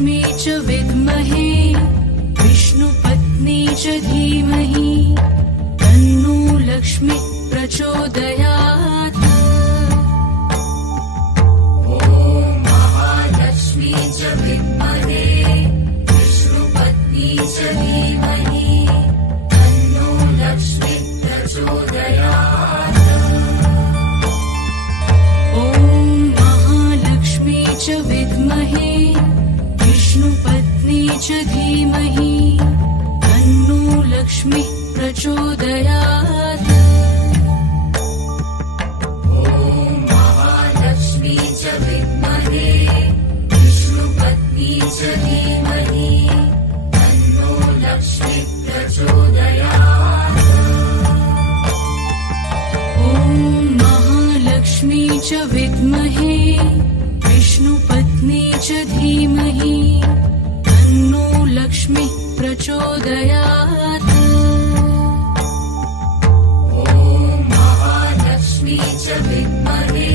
महालक्ष्मी च विद्महे विष्णुपत्नी च धीमहि तन्नो लक्ष्मी प्रचोदयात्। ॐ महालक्ष्मी च विद्महे विष्णुपत्नी च धीमहि तन्नो लक्ष्मी प्रचोदयात्। ॐ महालक्ष्मी च विद्महे विष्णुपत्नी च धीमहि तन्नो लक्ष्मी प्रचोदयात्। ॐ महालक्ष्मी च विद्महे विष्णुपत्नी च धीमहि तन्नो लक्ष्मी प्रचोदयात्। ॐ महालक्ष्मी च विद्महे विष्णुपत्नी च धीमहि तन्नो लक्ष्मी प्रचोदयात्। ॐ महालक्ष्मी च विद्महे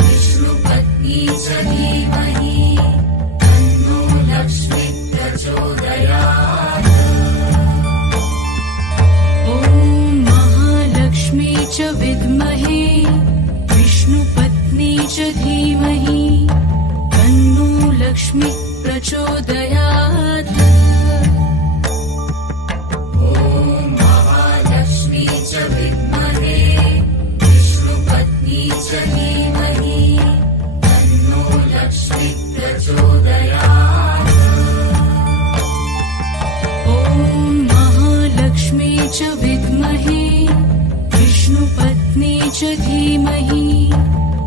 विष्णुपत्नी च धीमहि तन्नो लक्ष्मी प्रचोदयात्। ॐ महालक्ष्मी च विद्महे विष्णुपत्नी च धीमहि तन्नो लक्ष्मी प्रचोदयात्। ॐ महालक्ष्मी च विद्महे विष्णुपत्नी च धीमहि तन्नो लक्ष्मी प्रचोदयात्। ॐ महालक्ष्मी च विद्महे विष्णुपत्नी च धीमहि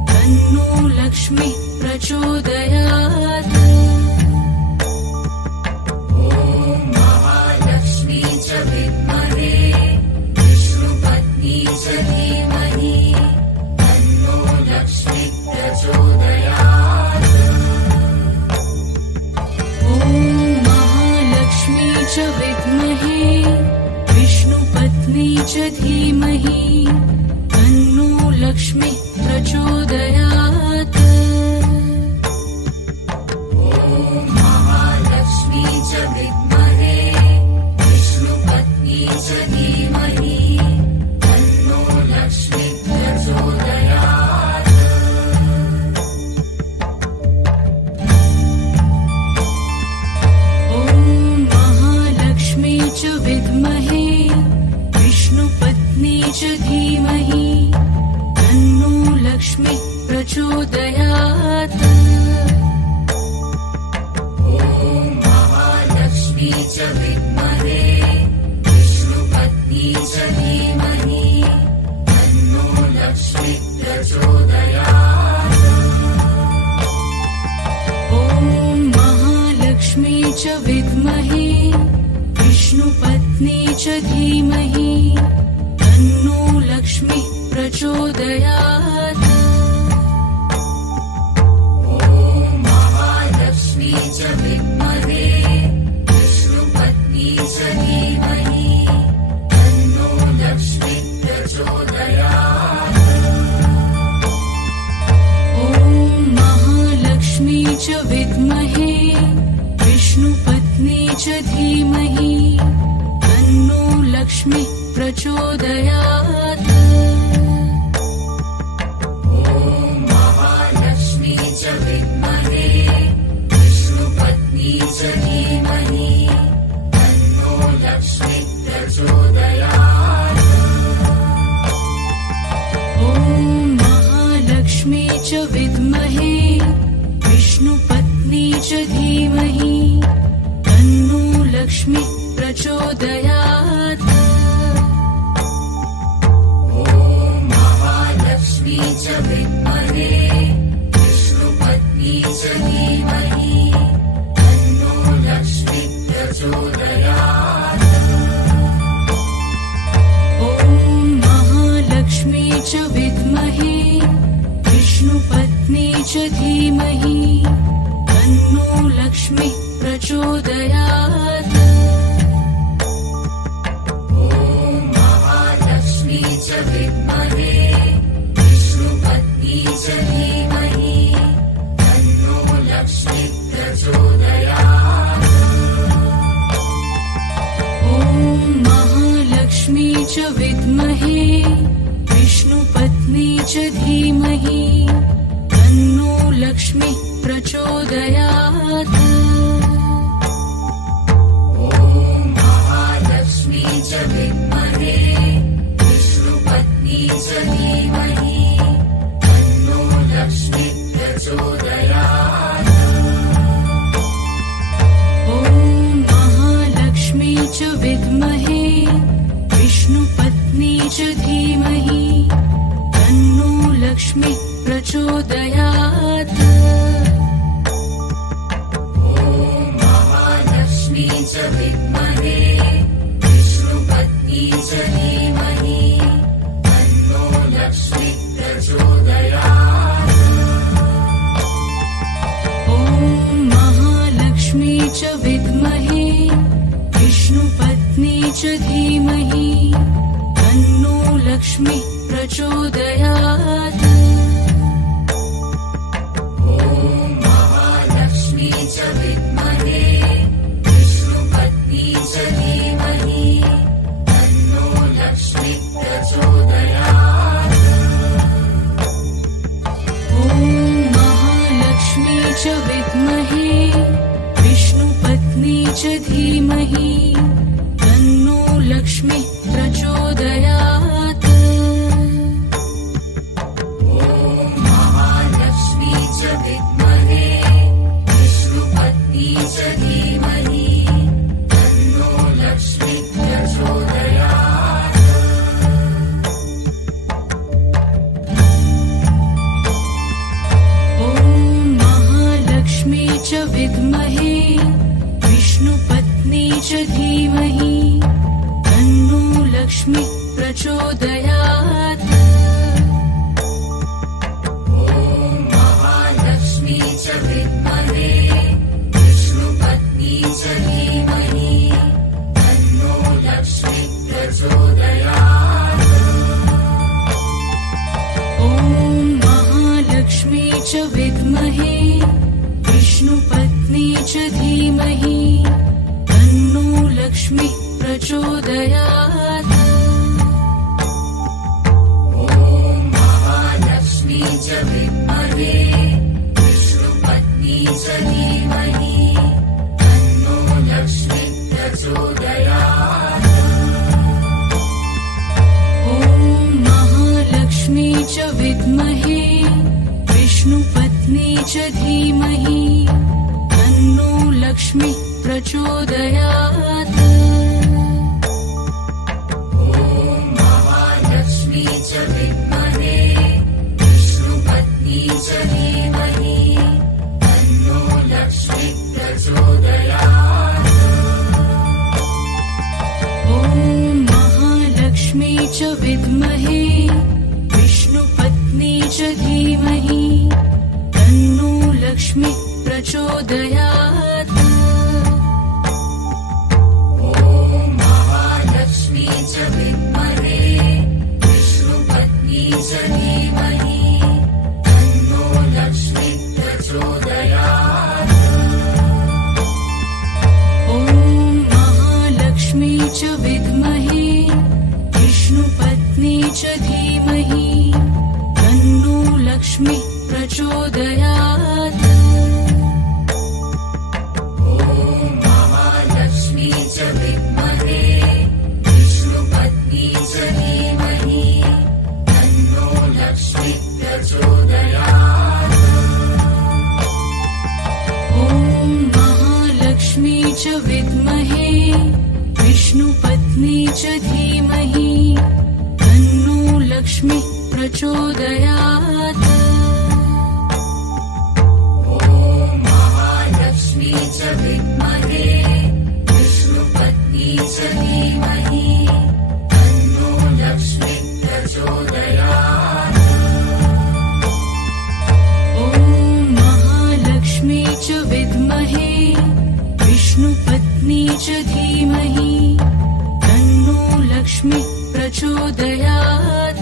तन्नो लक्ष्मी प्रचोदयात्। ॐ महालक्ष्मी च विद्महे विष्णुपत्नी च धीमहि तन्नो लक्ष्मी प्रचोदयात्। ॐ महालक्ष्मी च विद्महे विष्णुपत्नी च धीमहि तन्नो लक्ष्मी प्रचोदयात्। ॐ महालक्ष्मी च विद्महे विष्णुपत्नी च धीमहि तन्नो लक्ष्मी प्रचोदयात्। ॐ महालक्ष्मी च विद्महे विष्णुपत्नी च धीमहि तन्नो लक्ष्मी प्रचोदयात्। ॐ महालक्ष्मी च विद्महे विष्णुपत्नी च धीमहि तन्नो लक्ष्मी प्रचोदयात्। ॐ महालक्ष्मी च विद्महे विष्णुपत्नी च धीमहि तन्नो लक्ष्मी प्रचोदयात्। ॐ महालक्ष्मी च विद्महे विष्णुपत्नी च धीमहि तन्नो लक्ष्मी प्रचोदयात्। ॐ महालक्ष्मी च विद्महे विष्णुपत्नी च धीमहि तन्नो लक्ष्मी प्रचोदयात्। ॐ महालक्ष्मी च विद्महे विष्णुपत्नी च धीमहि तन्नो लक्ष्मी प्रचोदयात्। ॐ महालक्ष्मी च विद्महे विष्णुपत्नी च धीमहि तन्नो लक्ष्मी प्रचोदयात्। ॐ महालक्ष्मी च विद्महे विष्णुपत्नी च धीमहि तन्नो लक्ष्मी प्रचोदयात्। ॐ महालक्ष्मी च विद्महे विष्णुपत्नी च धीमहि तन्नो लक्ष्मी प्रचोदयात्। ॐ महालक्ष्मी च विद्महे विष्णुपत्नी च धीमहि तन्नो लक्ष्मी प्रचोदयात्। विद्महे विष्णुपत्नी च धीमहि तन्नो लक्ष्मी प्रचोदयात्। ॐ महालक्ष्मी च विद्महे विष्णुपत्नी च धीमहि तन्नो लक्ष्मी प्रचोदयात्। ॐ महालक्ष्मी च विद्महे विष्णुपत्नी च धीमहि तन्नो लक्ष्मी प्रचोदयात्। ॐ महालक्ष्मी च विद्महे विष्णुपत्नी च धीमहि तन्नो लक्ष्मी प्रचोदयात्। ॐ महालक्ष्मी च विद्महे विष्णुपत्नी च धीमहि तन्नो लक्ष्मी प्रचोदयात्। ॐ महालक्ष्मी च विद्महे विष्णुपत्नी च धीमहि तन्नो लक्ष्मी प्रचोदयात्। ॐ महालक्ष्मी च विद्महे विष्णुपत्नी च धीमहि तन्नो लक्ष्मी प्रचोदयात्। ॐ महालक्ष्मी च विद्महे विष्णुपत्नी च धीमहि तन्नो लक्ष्मी प्रचोदयात्। ॐ महालक्ष्मी च विद्महे विष्णुपत्नी च धीमहि तन्नो लक्ष्मी प्रचोदयात्। ॐ महालक्ष्मी च विद्महे विष्णुपत्नी च धीमहि तन्नो लक्ष्मी प्रचोदयात्। ॐ महालक्ष्मी च विद्महे विष्णुपत्नी च धीमहि तन्नो लक्ष्मी प्रचोदयात्। ॐ महालक्ष्मी च विद्महे विष्णुपत्नी च धीमहि तन्नो लक्ष्मी प्रचोदयात्। ॐ महालक्ष्मी च विद्महे विष्णुपत्नी च धीमहि तन्नो लक्ष्मी प्रचोदयात्। ॐ महालक्ष्मी च विद्महे विष्णुपत्नी च धीमहि तन्नो लक्ष्मी प्रचोदयात्। ॐ महालक्ष्मी च विद्महे विष्णुपत्नी च धीमहि तन्नो लक्ष्मी प्रचोदयात्। ॐ महालक्ष्मी च विद्महे विष्णुपत्नी च धीमहि तन्नो लक्ष्मी प्रचोदयात्। ॐ महालक्ष्मी च विद्महे विष्णुपत्नी च धीमहि तन्नो लक्ष्मी प्रचोदयात्। ॐ महालक्ष्मी च विद्महे विष्णुपत्नी च धीमहि तन्नो लक्ष्मी प्रचोदयात्। ॐ महालक्ष्मी च विद्महे विष्णुपत्नी च धीमहि तन्नो लक्ष्मी प्रचोदयात्। ॐ महालक्ष्मी च विद्महे विष्णुपत्नी च धीमहि तन्नो लक्ष्मी प्रचोदयात्। ॐ महालक्ष्मी च विद्महे विष्णुपत्नी च धीमहि तन्नो लक्ष्मी प्रचोदयात्।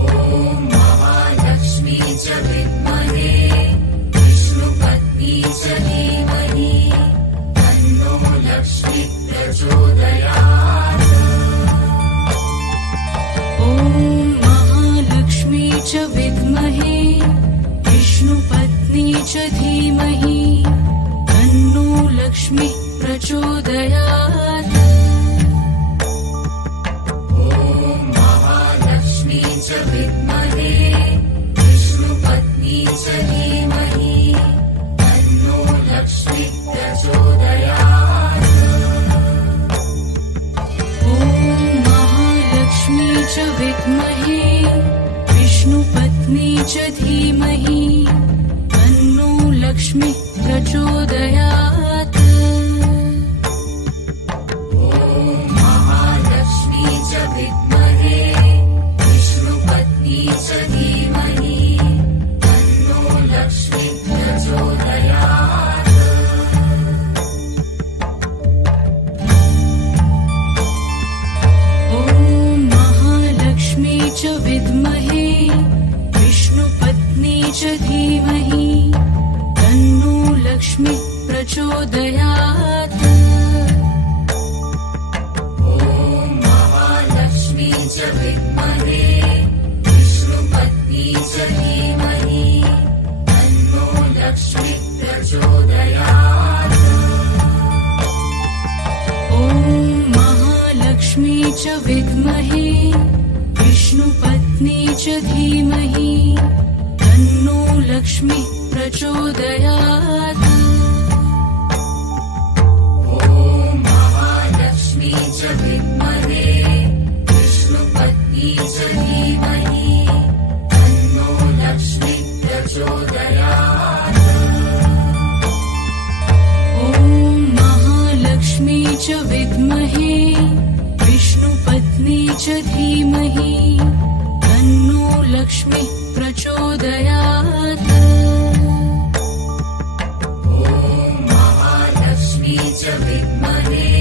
ॐ महालक्ष्मी च विद्महे विष्णुपत्नी च धीमहि तन्नो लक्ष्मी प्रचोदयात्। च विद्महे विष्णुपत्नी च धीमहि तन्नो लक्ष्मी प्रचोदयात्। ॐ महालक्ष्मी च विद्महे विष्णुपत्नी च धीमहि तन्नो लक्ष्मी प्रचोदयात्। च विद्महे विष्णुपत्नी च धीमहि तन्नो लक्ष्मी प्रचोदयात्। ॐ महालक्ष्मी च विद्महे विष्णुपत्नी च धीमहि तन्नो लक्ष्मी प्रचोदयात्। ॐ महालक्ष्मी च विद्महे विष्णुपत्नी च धीमहि तन्नो लक्ष्मी प्रचोदयात्। ॐ महालक्ष्मी च विद्महे विष्णुपत्नी च धीमहि तन्नो लक्ष्मी प्रचोदयात्। ॐ महालक्ष्मी च विद्महे विष्णुपत्नी च धीमहि तन्नो लक्ष्मी प्रचोदयात्। ॐ महालक्ष्मी च विद्महे विष्णुपत्नी च धीमहि तन्नो लक्ष्मी प्रचोदयात्। ॐ महालक्ष्मी च विद्महे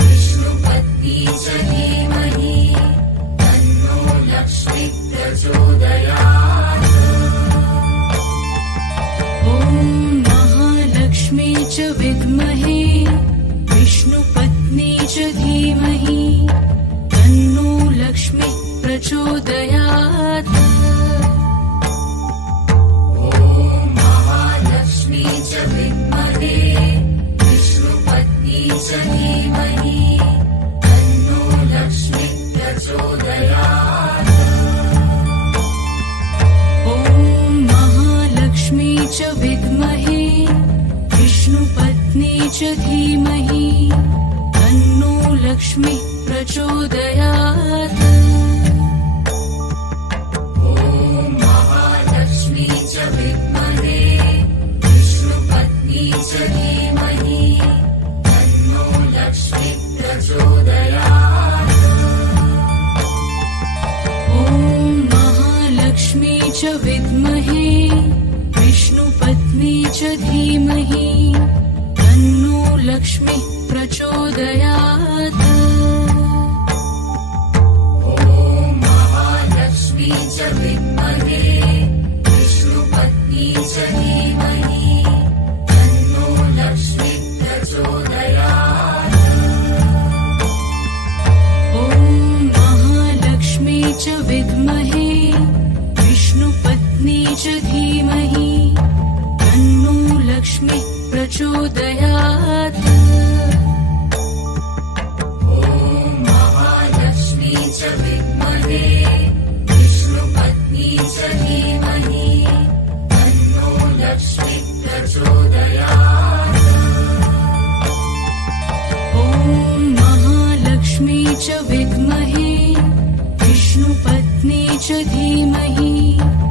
विष्णुपत्नी च धीमहि तन्नो लक्ष्मी प्रचोदयात्। ॐ महालक्ष्मी च विद्महे विष्णुपत्नी च धीमहि तन्नो लक्ष्मी प्रचोदयात्। ॐ महालक्ष्मी च विद्महे विष्णुपत्नी च धीमहि तन्नो लक्ष्मी प्रचोदयात्। ॐ महालक्ष्मी च विद्महे विष्णुपत्नी च धीमहि तन्नो लक्ष्मी प्रचोदयात्। ॐ महालक्ष्मी च विद्महे विष्णुपत्नी च धीमहि तन्नो लक्ष्मी प्रचोदयात्। ॐ महालक्ष्मी च विद्महे विष्णुपत्नी च धीमहि तन्नो लक्ष्मी प्रचोदयात्। ॐ महालक्ष्मी च विद्महे विष्णुपत्नी च धीमहि तन्नो लक्ष्मी प्रचोदयात्। ॐ महालक्ष्मी च विद्महे विष्णुपत्नी च धीमहि तन्नो लक्ष्मी प्रचोदयात्। ॐ महालक्ष्मी च विद्महे विष्णुपत्नी च धीमहि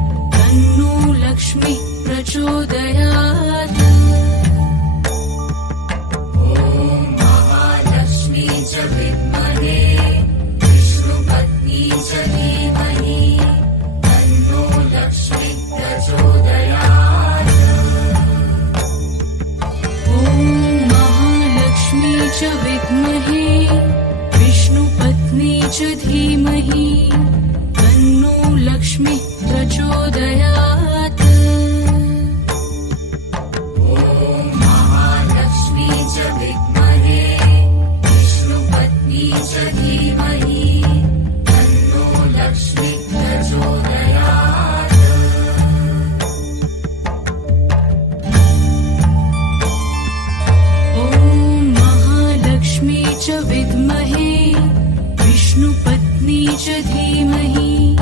तन्नो लक्ष्मी प्रचोदयात्। ॐ महालक्ष्मी च विद्महे विष्णुपत्नी च धीमहि तन्नो लक्ष्मी प्रचोदयात्। ॐ महालक्ष्मी च विद्महे विष्णुपत्नी च धीमहि तन्नो लक्ष्मी प्रचोदयात्। ॐ महालक्ष्मी च विद्महे विष्णुपत्नी च धीमहि तन्नो लक्ष्मी प्रचोदयात्। ॐ महालक्ष्मी च विद्महे विष्णुपत्नी विष्णुपत्नी च धीमहि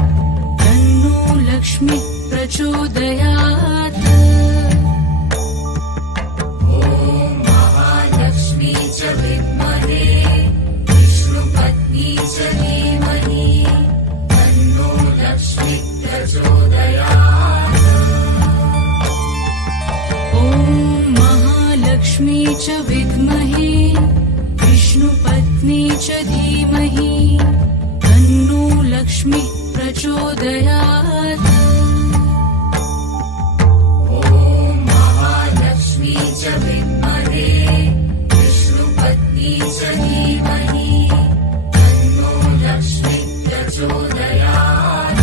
तन्नो लक्ष्मी प्रचोदयात्। ॐ महालक्ष्मी च विद्महे विष्णुपत्नी च धीमहि तन्नो लक्ष्मी प्रचोदयात्। ॐ महालक्ष्मी च विद्महे विष्णुपत्नी च धीमहि तन्नो लक्ष्मी प्रचोदयात्। ॐ महालक्ष्मी च विद्महे विष्णुपत्नी च धीमहि तन्नो लक्ष्मी प्रचोदयात्।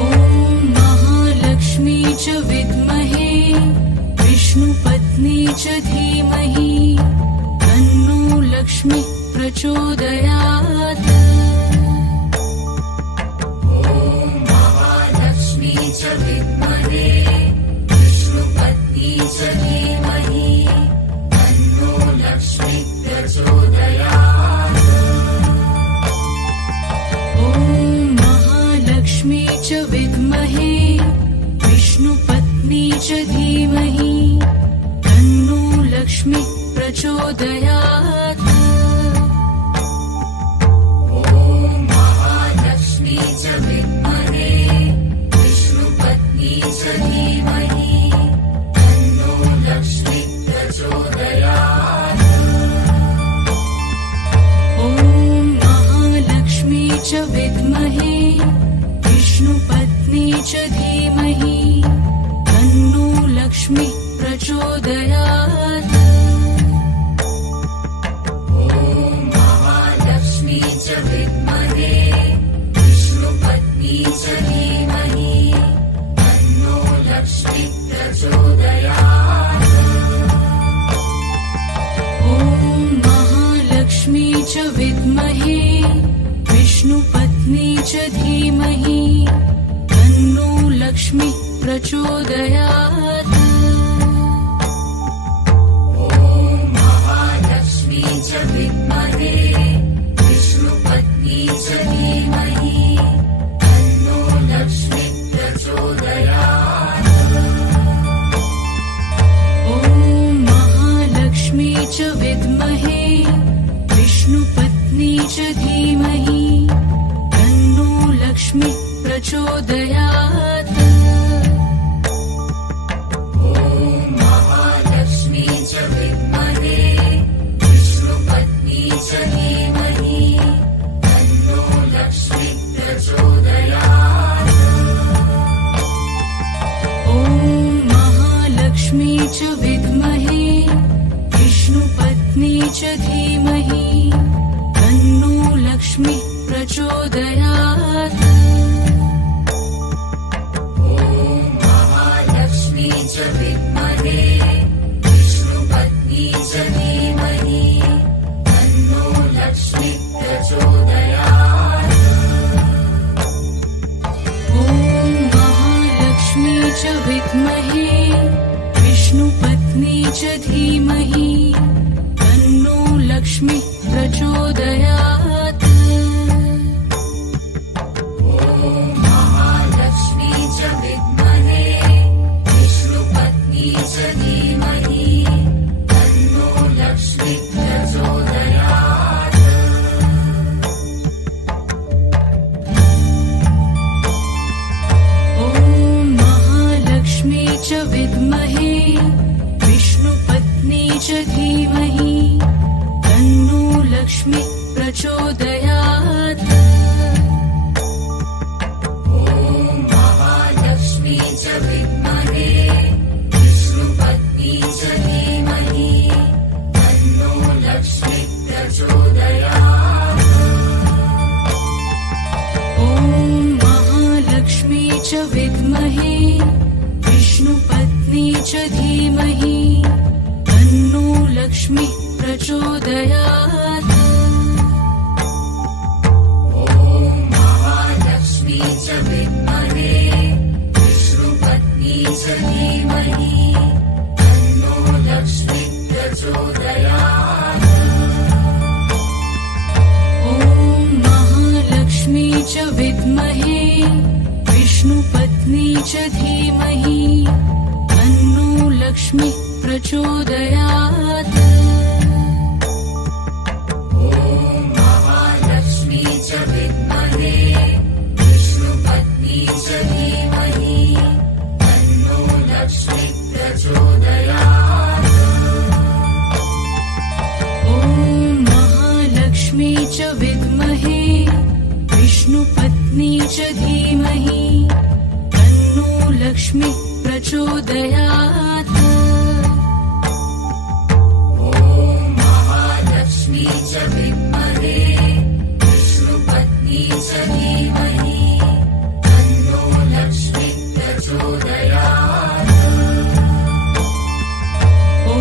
ॐ महालक्ष्मी च विद्महे विष्णुपत्नी च धीमहि तन्नो लक्ष्मी प्रचोदयात्। ॐ महालक्ष्मी च विद्महे विष्णुपत्नी च धीमहि तन्नो लक्ष्मी प्रचोदयात्। ॐ महालक्ष्मी च विद्महे विष्णुपत्नी च धीमहि तन्नो लक्ष्मी प्रचोदयात्। ॐ महालक्ष्मी च विद्महे विष्णुपत्नी च धीमहि तन्नो लक्ष्मी प्रचोदयात्। ॐ महालक्ष्मी च विद्महे विष्णुपत्नी च धीमहि तन्नो लक्ष्मी प्रचोदयात्। ॐ महालक्ष्मी च विद्महे विष्णुपत्नी च धीमहि तन्नो लक्ष्मी प्रचोदयात्। ॐ महालक्ष्मी च विद्महे विष्णुपत्नी च धीमहि तन्नो लक्ष्मी प्रचोदयात्। ॐ महालक्ष्मी च विद्महे विष्णुपत्नी च धीमहि तन्नो लक्ष्मी प्रचोदयात्। ॐ महालक्ष्मी च विद्महे विष्णुपत्नी च धीमहि तन्नो लक्ष्मी प्रचोदयात्। ॐ महालक्ष्मी च विद्महे विष्णुपत्नी च धीमहि तन्नो लक्ष्मी प्रचोदयात्। ॐ महालक्ष्मी च विद्महे विष्णुपत्नी च धीमहि तन्नो लक्ष्मी प्रचोदयात्। ॐ महालक्ष्मी च विद्महे विष्णुपत्नी च धीमहि तन्नो लक्ष्मी प्रचोदयात्। ॐ महालक्ष्मी च विद्महे विष्णुपत्नी च धीमहि तन्नो लक्ष्मी प्रचोदयात्। ॐ महालक्ष्मी च विद्महे विष्णुपत्नी च धीमहि तन्नो लक्ष्मी प्रचोदयात्। ॐ महालक्ष्मी च विद्महे विष्णुपत्नी च धीमहि तन्नो लक्ष्मी प्रचोदयात्। ॐ महालक्ष्मी च विद्महे विष्णुपत्नी च धीमहि तन्नो लक्ष्मी प्रचोदयात्। ॐ महालक्ष्मी च विद्महे विष्णुपत्नी च धीमहि तन्नो लक्ष्मी प्रचोदयात्। ॐ च विद्महे विष्णुपत्नी च धीमहि तन्नो लक्ष्मी प्रचोदयात्। ॐ महालक्ष्मी च विद्महे विष्णुपत्नी च धीमहि तन्नो लक्ष्मी प्रचोदयात्। ॐ महालक्ष्मी च विद्महे विष्णुपत्नी च धीमहि तन्नो लक्ष्मी प्रचोदयात्। ॐ महालक्ष्मी च विद्महे विष्णुपत्नी च धीमहि तन्नो लक्ष्मी प्रचोदयात्। ॐ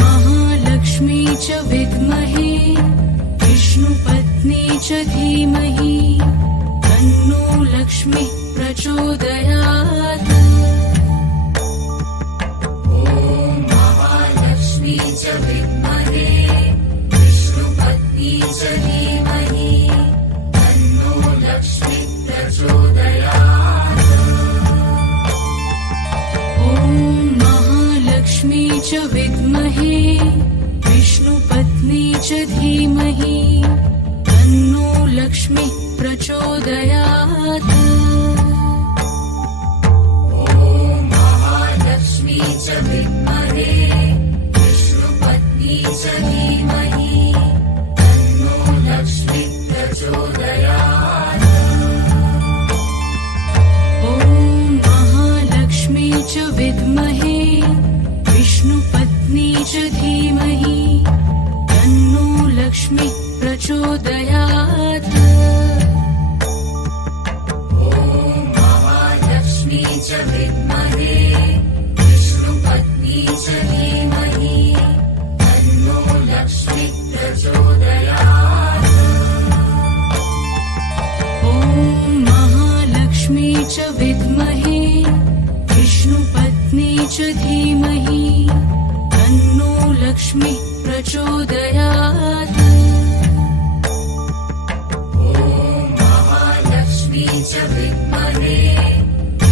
महालक्ष्मी च विद्महे विष्णुपत्नी च धीमहि तन्नो लक्ष्मी प्रचोदयात्। ॐ महालक्ष्मी च विद्महे विष्णुपत्नी च धीमहि तन्नो लक्ष्मी प्रचोदयात्। ॐ महालक्ष्मी च विद्महे विष्णुपत्नी च धीमहि तन्नो लक्ष्मी प्रचोदयात्। ॐ महालक्ष्मी च विद्महे विष्णुपत्नी च धीमहि तन्नो लक्ष्मी प्रचोदयात्। ॐ महालक्ष्मी च विद्महे विष्णुपत्नी च धीमहि तन्नो लक्ष्मी प्रचोदयात्। ॐ महालक्ष्मी च विद्महे विष्णुपत्नी च धीमहि तन्नो लक्ष्मी प्रचोदयात्। ॐ महालक्ष्मी च विद्महे विष्णुपत्नी च धीमहि तन्नो लक्ष्मी प्रचोदयात्। ॐ महालक्ष्मी च विद्महे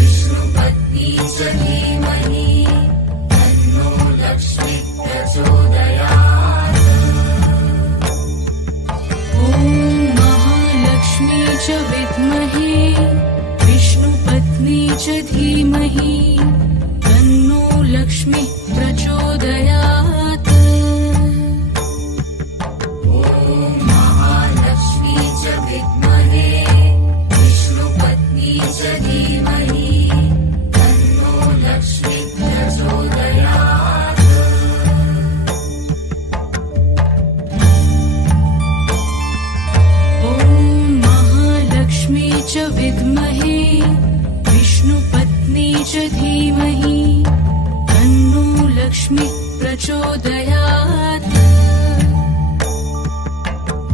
विष्णुपत्नी च धीमहि तन्नो लक्ष्मी प्रचोदयात्। ॐ महालक्ष्मी च विद्महे विष्णुपत्नी च धीमहि तन्नो लक्ष्मी प्रचोदयात्। ॐ महालक्ष्मी च विद्महे विष्णुपत्नी च धीमहि तन्नो लक्ष्मी प्रचोदयात्। ॐ महालक्ष्मी च विद्महे विष्णुपत्नी च धीमहि तन्नो लक्ष्मी प्रचोदयात्।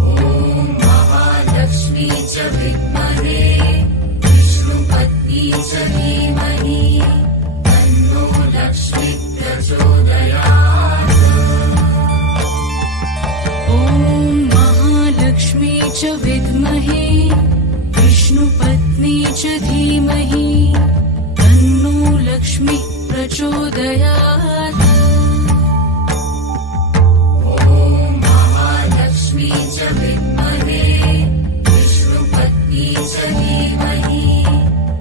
ॐ महालक्ष्मी च विद्महे विष्णुपत्नी च धीमहि तन्नो लक्ष्मी प्रचोदयात्। ॐ महालक्ष्मी च विद्महे विष्णुपत्नी च धीमहि तन्नो लक्ष्मी प्रचोदयात्। ॐ महालक्ष्मी च विद्महे विष्णुपत्नी च धीमहि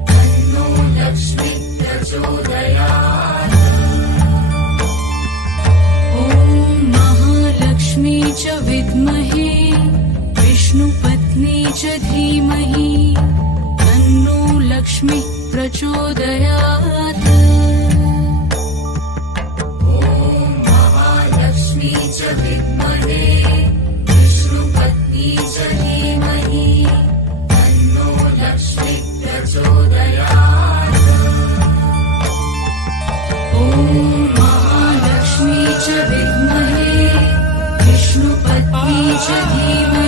तन्नो लक्ष्मी प्रचोदयात्। ॐ महालक्ष्मी च विद्महे विष्णुपत्नी च धीमहि तन्नो लक्ष्मी प्रचोदयात्। ॐ महालक्ष्मी च विद्महे विष्णुपत्नी च धीमहि तन्नो लक्ष्मी प्रचोदयात्। ॐ महालक्ष्मी च विद्महे विष्णुपत्नी च धीमहि